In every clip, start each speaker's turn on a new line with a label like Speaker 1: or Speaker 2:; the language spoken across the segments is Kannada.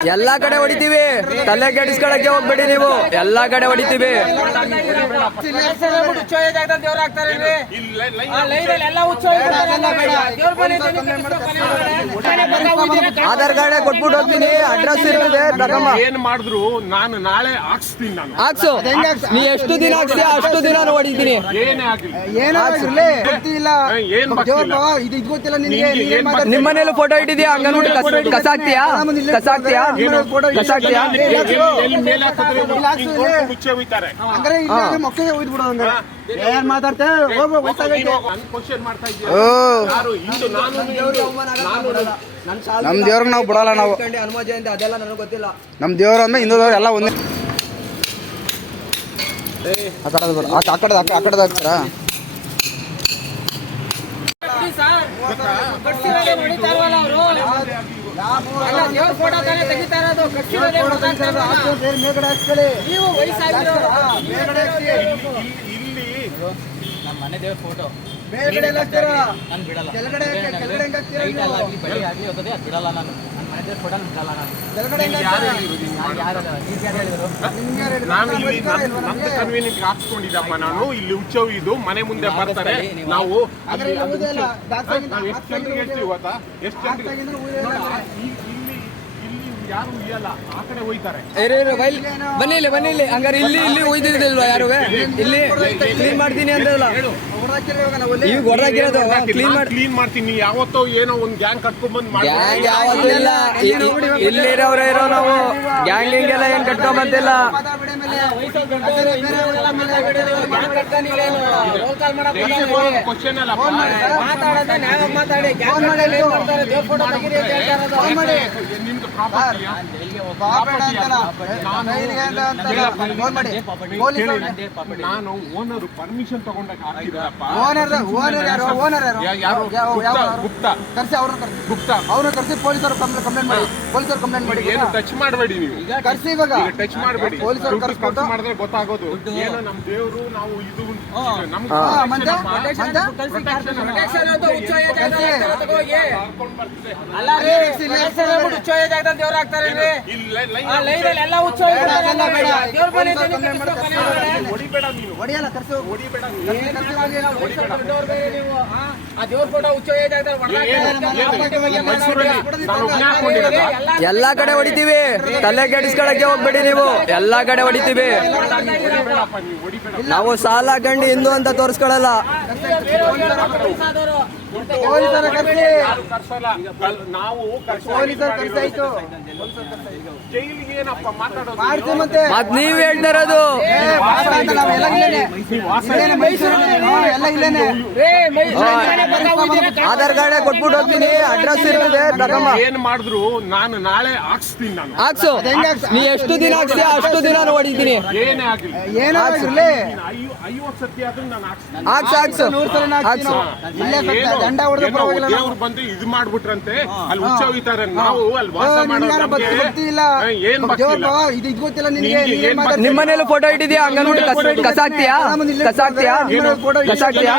Speaker 1: ಎಲ್ಲಾ ಕಡೆ ಹೊಡಿತೀವಿ. ತಲೆ ಕೆಡಿಸ್ಕೊಳಕ್ಕೆ ಹೋಗ್ಬೇಡಿ ನೀವು. ಎಲ್ಲಾ ಕಡೆ ಹೊಡಿತೀವಿ? ಆಧಾರ್ ಕಾರ್ಡ್ ಕೊಟ್ಬಿಟ್ಟು ಹೋಗ್ತೀನಿ. ಅಡ್ರೆಸ್ ಇರ್ತದೆ
Speaker 2: ಏನ್ ಮಾಡಿದ್ರು ನಾನು ನಾಳೆ ಹಾಕ್ಸ್ತೀನಿ ನಾನು.
Speaker 1: ಹಾಕ್ಸು. ನೀ ಎಷ್ಟು ದಿನ ಹಾಕ್ಸಿ ಅಷ್ಟು ದಿನ ಹೊಡಿತೀನಿ.
Speaker 2: ಏನೇ ಆಗಿಲ್ಲ
Speaker 3: ಏನಾಗಿರ್ಲಿ ಗೊತ್ತಿಲ್ಲ
Speaker 2: ಏನ್
Speaker 3: ದೇವ್ರ
Speaker 2: ಗೊತ್ತಿಲ್ಲ
Speaker 3: ಭಾವ ಇದು ಇದು ಗೊತ್ತಿಲ್ಲ ನಿನಗೆ.
Speaker 2: ನಿನ್ಗೆ
Speaker 3: ನೀನೇನ್
Speaker 2: ಏನ್
Speaker 1: ನಿಮ್ಮ ಮನೇಲಿ ಫೋಟೋ ಇಟ್ಟಿದ್ಯಾ ಹಂಗನ್ಬಿಟ್ಟು ಕಸ ಕಸ ಹಾಕ್ತೀಯಾ? ಕಸ ಹಾಕ್ತೀಯಾ?
Speaker 2: ಮುಚ್ಚೆ ಹೋಯ್ತಾರೆ
Speaker 3: ಹಂಗಾರೆ ಇಲ್ಲ ಮಕ್ಕಳಿಗೆ ಹೋಯ್ತು ಬಿಡು ಹಂಗಾರೆ ಏನ್ ಮಾತಾಡ್ತೆ? ಗೊತ್ತಾಗೈತೆ
Speaker 2: ಕ್ವಶನ್ ಮಾಡ್ತಾ ಇದ್ದೀಯ?
Speaker 3: ಓ.
Speaker 2: ಯಾರು? ಹಿಂದೂ ನಾನು
Speaker 3: ನಮ್ ದೇವ್ರಿಗೆ ನಾವು ಬಿಡಲ್ಲ ನಾವು.
Speaker 1: ಹನುಮ ಜಯಂತಿ ಅದೆಲ್ಲ ನನಗೆ ಗೊತ್ತಿಲ್ಲ.
Speaker 3: ನಮ್ ದೇವ್ರ ಅಂದ್ರೆ ಹಿಂದೂದವ್ರು ಎಲ್ಲ ಒಂದೇ. ಆ ಕಡೆ ಬಿಡು ಆ ಕಡೆ ಆ ಕಡೆ ಹಾಕ್ತಾರಾ
Speaker 4: ಬಿಡಿ ಸರ್. ಕಟ್ಸಿರೋದೇ ಹೊಡಿತಾ ಇಲ್ವಲ್ಲ ಅವ್ರು? ಅಲ್ಲ, ದೇವ್ರ ಫೋಟೋ ತಾನೇ ತೆಗಿತಾ ಇರೋದು. ಕಟ್ಸಿರೋದೇ ಹೊಡ್ತಾ ಇಲ್ವಲ್ಲ? ನೀವು ವಯಸ್ಸಾಗಿರೋರು.
Speaker 2: ಇಲ್ಲಿ
Speaker 3: ಮೇಲ್ಗಡೆ ಎಲ್ಲ ಹಾಕ್ತೀರಾ? ಕೆಳಗಡೆ ಕೆಳಗಡೆ ಹೆಂಗ್ ಹಾಕ್ತೀರಾ ಹೆಂಗ್ ಹಾಕ್ತೀರಾ? ನಿಮ್ಗೆ ಯಾರು ಹೇಳಿದ್ರು?
Speaker 2: ನಾನು. ಇಲ್ಲಿ ನಮ್ದು? ಕನ್ವೀನಿಯಂಟ್ ಹಾಕ್ಸ್ಕೊಂಡಿದ್ದಪ್ಪ ನಾನು. ಇಲ್ಲಿ ಉಚ್ಚವ್ ಇದು ಮನೆ ಮುಂದೆ ಬರ್ತಾರೆ. ನಾವು ಎಷ್ಟು ಜನರಿಗೆ ಹೇಳ್ತೀವಿ ಗೊತ್ತಾ? ಎಷ್ಟು ಜನರಿಗೆ ಯಾರು ಉಯ್ಯಲ್ಲ. ಆ ಕಡೆ ಹೋಯ್ತಾರೆ.
Speaker 1: ಇರು, ಇರು, ಬೈಲ್- ಬನ್ನಿ ಇಲ್ಲಿ ಬನ್ನಿ ಇಲ್ಲಿ. ಹಂಗಾರೆ ಇಲ್ಲಿ ಇಲ್ಲಿ ಉಯ್ದಿದ್ದಿಲ್ವಾ ಯಾರು? ಇಲ್ಲಿ ಕ್ಲೀನ್ ಮಾಡ್ತೀನಿ ಅಂದ್ರಲ್ಲ ಈಗ ಹೊಡೆದಾಕಿರೋದು ಕ್ಲೀನ್ ಮಾಡಿ
Speaker 2: ಕ್ಲೀನ್ ಮಾಡ್ತೀನಿ. ಯಾವತ್ತೋ ಏನೋ ಒಂದ್ ಗ್ಯಾಂಗ್ ಕಟ್ಕೊಂಡ್ ಬಂದ್
Speaker 1: ಗ್ಯಾಂಗ್ ಯಾವತ್ತೂ ಇಲ್ಲ. ಇಲ್ಲಿರೋರೇ ಇರೋ ನಾವು? ಗ್ಯಾಂಗ್ ಗಿಂಗ್ ಎಲ್ಲ ಏನ್ ಕಟ್ಕೊಂಬಂತಿಲ್ಲ
Speaker 4: ಮಾತಾಡೋದ ನ್ಯಾಯ ಮಾತಾಡಿ ಫೋಟೋ ತೆಗೀರಿ ಅಂತ
Speaker 3: ಹೇಳ್ತಾರೆ ಫೋನ್ ಮಾಡಿ.
Speaker 2: ನಾನು ಓನರ್ ಪರ್ಮಿಷನ್ ತಗೊಂಡಾಗ
Speaker 3: ಓನರ್ ಓನರ್ ಯಾರು? ಓನರ್ ಯಾರು?
Speaker 2: ಗುಪ್ತಾ
Speaker 3: ಕರ್ಸಿ ಅವ್ರನ್ನ ಕರ್ಸಿ.
Speaker 2: ಗುಪ್ತ.
Speaker 3: ಅವ್ರನ್ನ ಕರ್ಸಿ ಪೊಲೀಸರು ಕಂಪ್ಲೇಂಟ್ ಮಾಡಿ. ಪೊಲೀಸರು ಕಂಪ್ಲೇಂಟ್ ಮಾಡಿ
Speaker 2: ಏನು ಟಚ್ ಮಾಡಬೇಡಿ ನೀವು.
Speaker 3: ಕರ್ಸಿ ಇವಾಗ.
Speaker 2: ಟಚ್ ಮಾಡಬೇಡಿ.
Speaker 3: ಪೊಲೀಸರು
Speaker 2: ಖರ್ಚು ಮಾಡಿದ್ರೆ ಗೊತ್ತಾಗೋದು. ಏನೋ ದೇವರು ನಾವು ಇದು ನಮ್ಗೆ ಹೊಡಿಬೇಡ ನೀನು.
Speaker 3: ಹೊಡಿಯಲ್ಲ.
Speaker 2: ಹೊಡಿಬೇಡ
Speaker 4: ಎಲ್ಲಾ
Speaker 1: ಕಡೆ ಹೊಡಿತೀವಿ. ತಲೆ ಕೆಡಿಸ್ಕೊಳಕ್ಕೆ ಹೋಗ್ಬೇಡಿ ನೀವು. ಎಲ್ಲಾ ಕಡೆ ಹೊಡಿತೀವಿ.
Speaker 2: ಹೊಡಿಬೇಡಪ್ಪ ನೀವು
Speaker 1: ಸಾಲ ಕಂಡು ಹಿಂದೂ ಅಂತ
Speaker 4: ವಯಸ್ಸಾದವರು.
Speaker 3: ಪೊಲೀಸರ ಕರ್ಸಿ
Speaker 2: ಯಾರು ಕರ್ಸಲ್ಲ ಕಲ್- ನಾವು
Speaker 3: ಪೊಲೀಸರು ಕರ್ಸಿ ಆಯ್ತು
Speaker 2: ಜೈಲಿಗೆ ಏನಪ್ಪ ಮಾತಾಡೋದು
Speaker 3: ಮಾಡ್ತೀವಿ ಮತ್ತೆ
Speaker 1: ಮತ್ ನೀವ್ ಹೇಳ್ತಾ ಇರೋದು? ಆಧಾರ್ ಕಾರ್ಡ್ ಕೊಟ್ಬಿಟ್ಟು ಹೋಗ್ತೀನಿ ಅಡ್ರೆಸ್ ಇರ್ತದೆ ತಗೊಂಬ
Speaker 2: ಏನ್ ಮಾಡಿದ್ರು ನಾನು ನಾಳೆ ಹಾಕ್ಸ್ತೀನಿ ನಾನು
Speaker 1: ಹಾಕ್ಸು. ನೀ ಎಷ್ಟು ದಿನ ಹಾಕ್ಸಿ ಅಷ್ಟು ದಿನ ಹೊಡಿತೀನಿ
Speaker 2: ಏನೇ ಐವ- ಐವತ್ತು ಸತಿ ಆದ್ರೂ ನಾನು
Speaker 1: ಹಾಕ್ಸು.
Speaker 3: ದಂಡ ಹೊಡೆದ.
Speaker 2: ಬಂದು ಇದು ಮಾಡ್ಬಿಟ್ರಂತೆ ಅಲ್ಲಿ ಉಚ್ಚ ಹೋಯ್ತಾರೆ ನಾವು ಅಲ್ಲಿ ವಾಸ ಮಾಡೋದು
Speaker 3: ಯಾರೋ
Speaker 2: ನಮ್ಗೆ
Speaker 3: ಭಕ್ತಿ
Speaker 2: ಏನ್
Speaker 3: ದೇವ್ರ
Speaker 2: ಭಕ್ತಿಲ್ಲ
Speaker 3: ಭಾವ ಇದು ಇದು ಗೊತ್ತಿಲ್ಲ ನಿನಗೆ
Speaker 2: ನಿನ್ಗೆ
Speaker 3: ನೀನೇನ್
Speaker 2: ಏನ್
Speaker 1: ನಿಮ್ಮ ಮನೇಲಿ ಫೋಟೋ ಇಟ್ಟಿದ್ಯಾ ಹಂಗನ್ಬಿಟ್ಟು ಕಸ ಕಸ ಹಾಕ್ತೀಯಾ ಕಸ ಹಾಕ್ತೀಯಾ
Speaker 2: ಏನು
Speaker 3: ಫೋಟೋ
Speaker 1: ಕಸ ಹಾಕ್ತೀಯಾ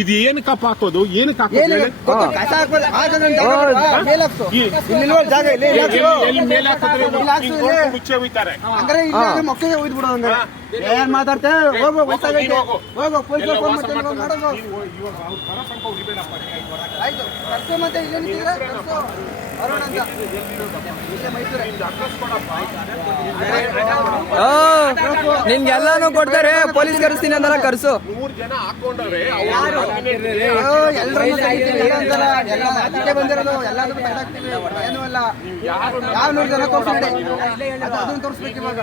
Speaker 2: ಇದು ಏನಕ್ಕಪ್ಪ ಹಾಕೋದು?
Speaker 3: ಏನು ಕಸ ಜಾಗ ಇಲ್ಲಿ ಮಕ್ಕಳಿಗೆ ಹೋಯ್ತು ಬಿಡು ಹಂಗಾರೆ ಏನ್ ಮಾತಾಡ್ತೇನೆ ಹೋಗೋ ವಯಸ್ಸಾಗೈತೆ
Speaker 2: ಹೋಗೋ
Speaker 3: ಪೊಲೀಸ್ ಫೋನ್ ಮಾಡ್ತೀನಿ. ಮಾಡೋದು. ಆಯ್ತು ಕರ್ಸು ಮತ್ತೆ ಇಲ್ಲೇ ನಿಂತಿದ್ರೆ ಕರ್ಸು ಅರುಣ್ ಅಂತ ಇಲ್ಲೇ ಮೈಸೂರೇ
Speaker 2: ನಿಮ್ದು ಕೊಡಪ್ಪ.
Speaker 1: ಓ ನಿನ್ಗೆಲ್ಲಾನು ಕೊಡ್ತಾರೆ ಪೊಲೀಸ್ ಕರೆಸ್ತೀನಿ ಅಂತಾರ ಕರ್ಸು
Speaker 2: ಮೂರ್ ಜನ ಹಾಕೊಂಡವ್ರೆ
Speaker 3: ಅದಕ್ಕೆ ಬಂದಿರೋದು ಎಲ್ಲಾದ್ರೂ ಏನೂ ಅಲ್ಲ
Speaker 2: ಯಾರು
Speaker 3: ನೂರು ಜನ ತೋರಿಸ್ಬೇಕು ಇವಾಗ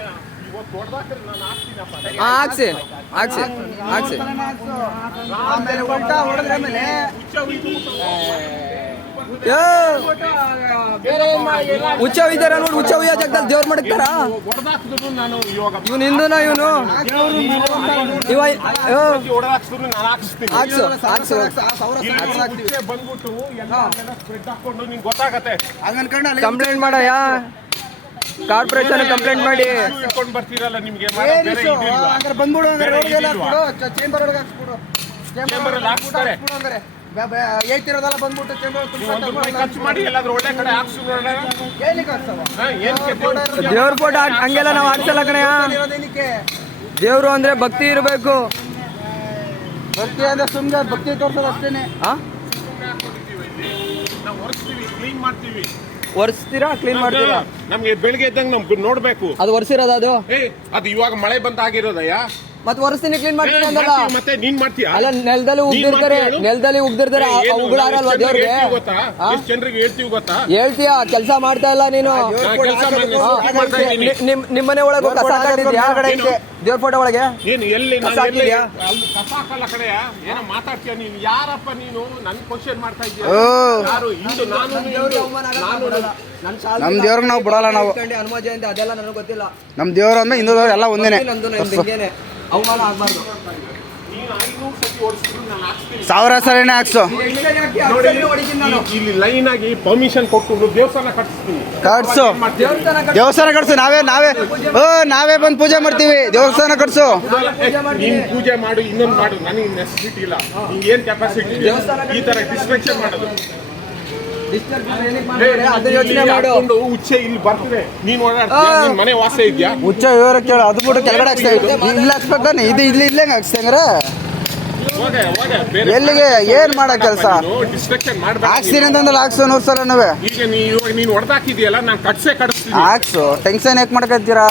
Speaker 1: ಹಾಕ್ಸಿ. ಹಾಕ್ಸಿ. ಹಾಕ್ಸಿ.
Speaker 3: ಆಮೇಲೆ ಹೊಡೆದ್ರ
Speaker 4: ಮೇಲೆ
Speaker 1: ಹುಚ್ಚ ನೋಡಿ ಹುಚ್ಚ ಉಯ್ಯ ಜಾಗದಲ್ಲಿ ದೇವ್ರ ಮಡಗ್ತಾರ?
Speaker 2: ಹೊಡ್ದಾಕ್ಸಿದ್ರು ನಾನು ಇವಾಗ
Speaker 1: ಇವ್ನು ಹಿಂದೂನ ಇವನು? ಇವ ಹಾಕ್ಸು ಹಾಕ್ಸು. ಕಂಪ್ಲೇಂಟ್ ಮಾಡಯ್ಯ? ಕಾರ್ಪೊರೇಷನ್ ಕಂಪ್ಲೇಂಟ್ ಮಾಡಿ.
Speaker 2: ಇಟ್ಕೊಂಡು ಬರ್ತೀರಲ್ಲ ನಿಮಗೆ
Speaker 3: ಬಂದ್ಬಿಡು ಚೇಂಬರ್ ಒಳಗೆ ಹಾಕ್ಸ್ಬಿಡು.
Speaker 2: ಅಲ್ಲಿ ಹಾಕ್ಸ್ತಾರೆ.
Speaker 3: ಬಂದ್ಬಿಟ್ಟು
Speaker 2: ಖರ್ಚು ಮಾಡಿ ಎಲ್ಲಾದ್ರೂ ಒಳ್ಳೆ ಕಡೆ ದೇವ್ರು-
Speaker 1: ಫೋಟೋ ಹಂಗೆಲ್ಲ ನಾವು ಹಾಕ್ಸಲ್ಲ ಕಣಯ್ಯ. ದೇವ್ರು ಅಂದ್ರೆ ಭಕ್ತಿ ಇರಬೇಕು.
Speaker 3: ಭಕ್ತಿ ಅಂದ್ರೆ ಸುಮ್ಮನೆ ಭಕ್ತಿ ತೋರ್ಸೋದು ಅಷ್ಟೇನೆ.
Speaker 1: ಹಾ
Speaker 2: ನಾವು ಒರೆಸ್ತೀವಿ ಕ್ಲೀನ್ ಮಾಡ್ತೀವಿ.
Speaker 1: ಒರೆಸ್ತೀರಾ ಕ್ಲೀನ್ ಮಾಡ್ತೀರಾ?
Speaker 2: ನಮ್ಗೆ ಬೆಳಿಗ್ಗೆ ಇದ್ದಂಗೆ ನಮ್ಗೆ ನೋಡ್ಬೇಕು.
Speaker 1: ಅದು ಒರೆಸಿರೋದು ಅದು?
Speaker 2: ಏ ಅದು ಇವಾಗ ಮಳೆ ಬಂದ ಆಗಿರೋದಯ್ಯ
Speaker 1: ಮತ್ತೆ ಒರೆಸ್ತೀನಿ ಕ್ಲೀನ್ ಮಾಡ್ತೀನಿ ಅಂದಲ್ಲ.
Speaker 2: ಮತ್ತೆ? ನೀನ್ ಮಾಡ್ತೀಯಾ?
Speaker 1: ಅಲ್ಲ ನೆಲದಲ್ಲಿ ಉಗ್ದಿರ್ತಾರೆ? ನೆಲದಲ್ಲಿ ಉಗ್ದಿರ್ತಾರೆ ಉಗುಳಾರಲ್ವಾ ದೇವ್ರಿಗೆ?
Speaker 2: ಜನರಿಗೆ ಹೇಳ್ತೀವಿ ಗೊತ್ತಾ?
Speaker 1: ಹೇಳ್ತೀಯ? ಕೆಲಸ ಮಾಡ್ತಾ ಇಲ್ಲ ನೀನು. ನಿಮ್ ನಿಮ್ಮನೆ ಒಳಗೆ ಕಸ
Speaker 2: ಹಾಕಿದ್ಯಾ?
Speaker 1: ದೇವ್ರ ಫೋಟೋ ಒಳಗೆ?
Speaker 2: ಏನು ಎಲ್ಲಿ
Speaker 1: ಕಸ ಹಾಕಿದ್ಯಾ?
Speaker 2: ಅಲ್ಲಿ ಕಸ ಹಾಕಲ್ಲ ಕಡೆಯ ಏನೋ ಮಾತಾಡ್ತೀಯ ನೀನು? ಯಾರಪ್ಪ ನೀನು? ನನ್ ಕ್ವಶನ್ ಮಾಡ್ತಾ ಇದ್ದೀಯ? ಯಾರು? ಇಂದು ನಾನು ನಾನು
Speaker 3: ನಮ್ ದೇವ್ರಿಗೆ ನಾವು ಬಿಡಲ್ಲ ನಾವು.
Speaker 1: ಹನುಮ ಜಯಂತಿ ಅದೆಲ್ಲ ನನಗೆ ಗೊತ್ತಿಲ್ಲ.
Speaker 3: ನಮ್ ದೇವ್ರ ಅಂದ್ರೆ ಹಿಂದೂ ದೇವ್ರು ಎಲ್ಲ ಒಂದೇನೆ.
Speaker 1: ಅವಮಾನ ಆಗ್ಬಾರ್ದು.
Speaker 3: ಸಾವಿರ ಸರಿನೇ ಹಾಕ್ಸು.
Speaker 2: ಇಲ್ಲಿ- ಲೈನ್ ಆಗಿ ಪರ್ಮಿಷನ್ ಕೊಟ್ಟು ದೇವಸ್ಥಾನ
Speaker 3: ಕಟ್ಸು. ದೇವಸ್ಥಾನ ಕಟ್ಸು. ನಾವೇ ನಾವೇ ಓ ನಾವೇ ಬಂದು ಪೂಜೆ ಮಾಡ್ತೀವಿ. ದೇವಸ್ಥಾನ ಕಟ್ಸು.
Speaker 2: ನೀನ್ ಪೂಜೆ ಮಾಡು ಇನ್ನೊಂದು ಮಾಡು. ನನಗೆ ನೆಸೆಸಿಟಿ ಇಲ್ಲ. ನಿಂಗೆ ಏನ್ ಕೆಪಾಸಿಟಿ ಈ ತರ ಡಿಸ್ಟ್ರಕ್ಷನ್ ಮಾಡೋದು. ಇಲ್ಲಿ ಬರ್ತದೆ. ನೀನ್ ಓಡಾಡ್ತೀಯ ಮನೆ ವಾಸ ಇದೆಯಾ?
Speaker 3: ಹುಚ್ಚ ವಿವರ ಕೇಳ. ಅದು ಬಿಟ್ಟು ಕೆಳಗಡೆ ಹಾಕ್ಸ್ತಾ ಇತ್ತು ಇಲ್ಲ ಹಾಕ್ಸ್ಬೇಕಾನೆ ಇದು ಇಲ್ಲಿ ಇಲ್ಲೇ
Speaker 2: ಬೇರೆ
Speaker 3: ಎಲ್ಲಿಗೆ? ಏನ್ ಮಾಡೋ ಕೆಲಸ?
Speaker 2: ಆಕ್ಸಿಡೆಂಟ್
Speaker 3: ಅಂದ್ರೆ ಹಾಕ್ಸು ನೂರು ಸಲ ನಾವೇ.
Speaker 2: ಈಗ ನೀ ಇವಾಗ ನೀನ್ ಹೊಡೆದಾಕಿದ್ಯಲ್ಲ ನಾನು ಕಟ್ಸೆ ಕಟ್ಸ್ತೀನಿ.
Speaker 3: ಹಾಕ್ಸು. ಟೆನ್ಷನ್ ಯಾಕೆ ಮಾಡ್ಕೊತೀರಾ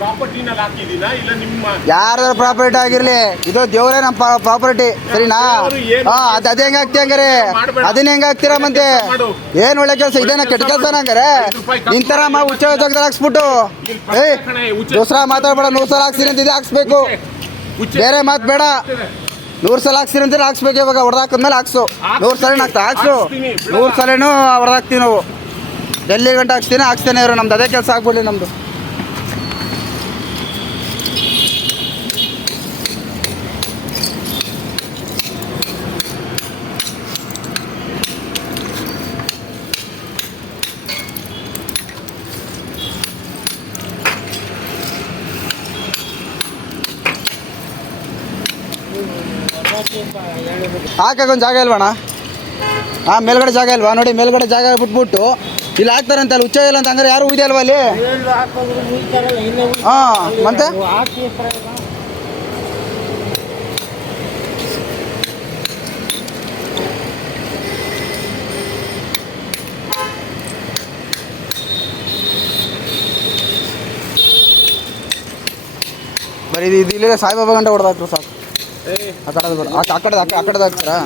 Speaker 2: ಪ್ರಾಪರ್ಟಿನಲ್ಲಿ ಹಾಕಿದೀನಾ ಇಲ್ಲ ನಿಮ್ಮ
Speaker 3: ಯಾರ್ದಾರ ಪ್ರಾಪರ್ಟಿ ಆಗಿರ್ಲಿ ಇದು ದೇವರೇ ನಮ್ಮ ಪ್ರಾಪರ್ಟಿ ಸರಿನಾ? ಹಾ ಅದ್ ಅದ್ ಹೆಂಗ್ ಹಾಕ್ತಿ ಹಂಗಾರೆ? ಅದನ್ನ ಹೆಂಗ್ ಹಾಕ್ತೀರಾ ಮತ್ತೆ? ಏನ್ ಒಳ್ಳೆ ಕೆಲಸ? ಇದೇನ ಕೆಟ್ಟ ಕೆಲಸ ಹಂಗಾರೆ? ನಿಂತರ ಮಾ ತೆಗ್ದು ಹಾಕ್ಸ್ಬಿಟ್ಟು. ಏ ದೋಸ್ರ ಮಾತಾಡ್ಬೇಡ ನೂರ್ ಸಲ ಹಾಕ್ಸಿ ಅಂತ ಇದು ಹಾಕ್ಸ್ಬೇಕು.
Speaker 2: ಉಚ್ಚೆ
Speaker 3: ಬೇರೆ ಮಾತು ಬೇಡ. ನೂರ್ ಸಲ ಹಾಕ್ಸಿರಿ ಅಂತ ಹಾಕ್ಸ್ಬೇಕು ಇವಾಗ ಹೊಡೆದಾಕದ್ಮೇಲೆ ಹಾಕ್ಸು. ನೂರ್ ಸಲ ಹಾಕ್ತಾ ಹಾಕ್ಸು. ನೂರ್ ಸಲನೂ ಹೊಡೆದಾಕ್ತೀವಿ ನಾವು. ಎಲ್ಲಿ ಗಂಟೆ ಹಾಕ್ಸ್ತೀನಿ ಹಾಕ್ಸ್ತೇನೆ ಇರೋ ನಮ್ದು ಅದೇ ಕೆಲಸ ಆಗ್ಬಿಡ್ಲಿ ನಮ್ದು. ಹಾಕಕ್ಕೆ ಒಂದು ಜಾಗ ಇಲ್ವಣ್ಣ? ಹಾಂ ಮೇಲ್ಗಡೆ ಜಾಗ ಇಲ್ವಾ? ನೋಡಿ, ಮೇಲ್ಗಡೆ ಜಾಗ ಬಿಟ್ಬಿಟ್ಟು ಇಲ್ಲಿ ಹಾಕ್ತಾರಂತೆ ಅಲ್ಲಿ ಹುಚ್ಚ ಇಲ್ಲ ಅಂತ ಹಂಗಾರೆ ಯಾರು ಉಯ್ದೆ ಅಲ್ವಾ ಅಲ್ಲಿ? ಹಾಂ, ಮತ್ತೆ? ಬರೀ ಇದು ಇಲ್ಲೇ ಸಾಯಿಬಾಬಾ ಗಂಟೆ ಹೊಡೆದಾಕ್ರು ಸಾಕು. ಆ ಕಡೆದು ಬೇಡ ಆ ಆ ಕಡೆದು ಆ